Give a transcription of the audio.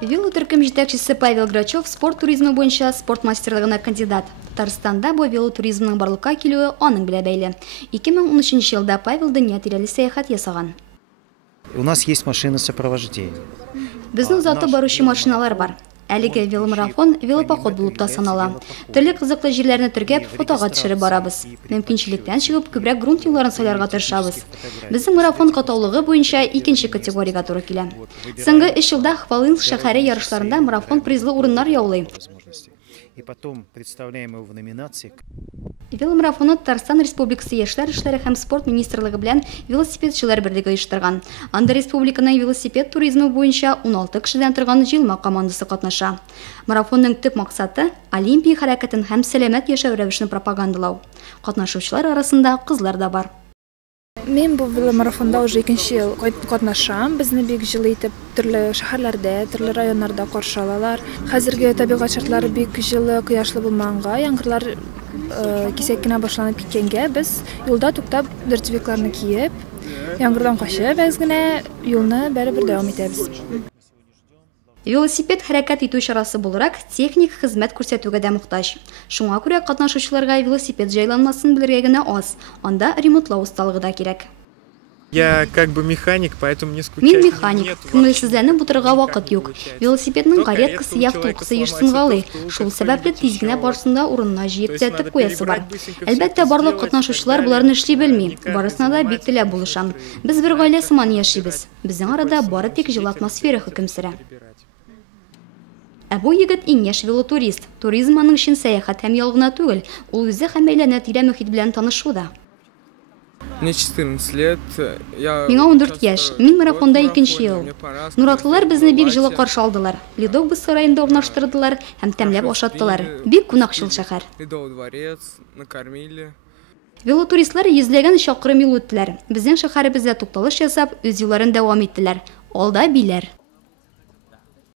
Велотүркем жетекчиси Павел Грачев спорт туризмы боюнча спорт мастерлыгына кандидат. Татарстанда бу велотуризмнин барлыкка келүүі анын беле бәйле. 2013 жылда Павел дүйнө тирелүү саякат ясаган. У нас есть машина сопровождения. Биздин заты баруучу машиналар бар. Әлеге веломарафон велопоход булып та санала. Төрле кызыклы җирләрне төргәп, фотога төшереп барабыз. Мөмкинчелектән чыгып, күбрәк грунт юлларын сайларга тырышабыз. Безнең марафон катаулыгы буенча 2нче категориягә туры килә. Соңгы 3 елда Хвалынск шәһәре ярышларында марафон призлы урыннар яулый. И потом представляем его в номинации. Веломарафонны Татарстан Республикасы Яшьләр эшләре һәм спорт министрлыгы белән велосипедчылар берлеге оештырган. Анда республиканың велосипед туризмы буенча 16 кешедән торган җыелма командасы катнаша. Марафонның төп максаты – олимпия хәрәкәтен һәм сәламәт яшәү рәвешен пропагандалау. Катнашучылар арасында кызлар да бар. Мен бу веломарафонда уже 2нче ел катнашам. Безне бик җылы итеп төрле шәһәрләрдә, төрле районнарда каршы алалар. Хәзерге табигать шартлары бик җылы, кояшлы булмаганга, яңгырлар кисәк кенә башланып киткәнгә, без юлда туктап, дөртвекларны киеп, яңгырдан качып, без генә юлны бәрабер дәвам итәбез. Велосипед хәрәкәт итү чарасы буларак техник хезмәт күрсәтүгә дә мохтаҗ. Шуңа күрә катнашучыларга велосипед җайланмасын белергә генә аз. Анда ремонтлау осталыгы да кирәк. Я как бы механик, поэтому не скучаю. Мин механик. Күңелсезләнеп утырырга вакыт юк. Велосипедның кареткасы, яктылкысы ешсынгалый. Шул сәбәпле тиз генә барсында урынына җыеп төзәтеп куясы бар. Әлбәттә, барлык катнашучылар буларны эшли белми. Барысына да бик теләп булышам. Без бер гаилә сыман яшибез. Безнең арада бары тик җылы атмосфера хөкем сөрә. Ә бу егет иң яшь велотурист. Туризм аның өчен сәяхәт һәм ял гына түгел, ул үзе һәм әйләнә-тирә мөхит белән танышу да. Мне 14 лет. Миңа 14 яшь. Мин марафонда 2нче ел. Нуратлылар безне бик җылы каршы алдылар. Ледовый сараенда урнаштырдылар һәм тәмләп ашаттылар. Бик кунакчыл шәһәр. Ледовый дворец, накормили. Велотуристлар йөзләгән чакрым юл үттеләр. Безнең шәһәребездә тукталыш ясап, үз юлларын дәвам иттеләр. Алда биләр.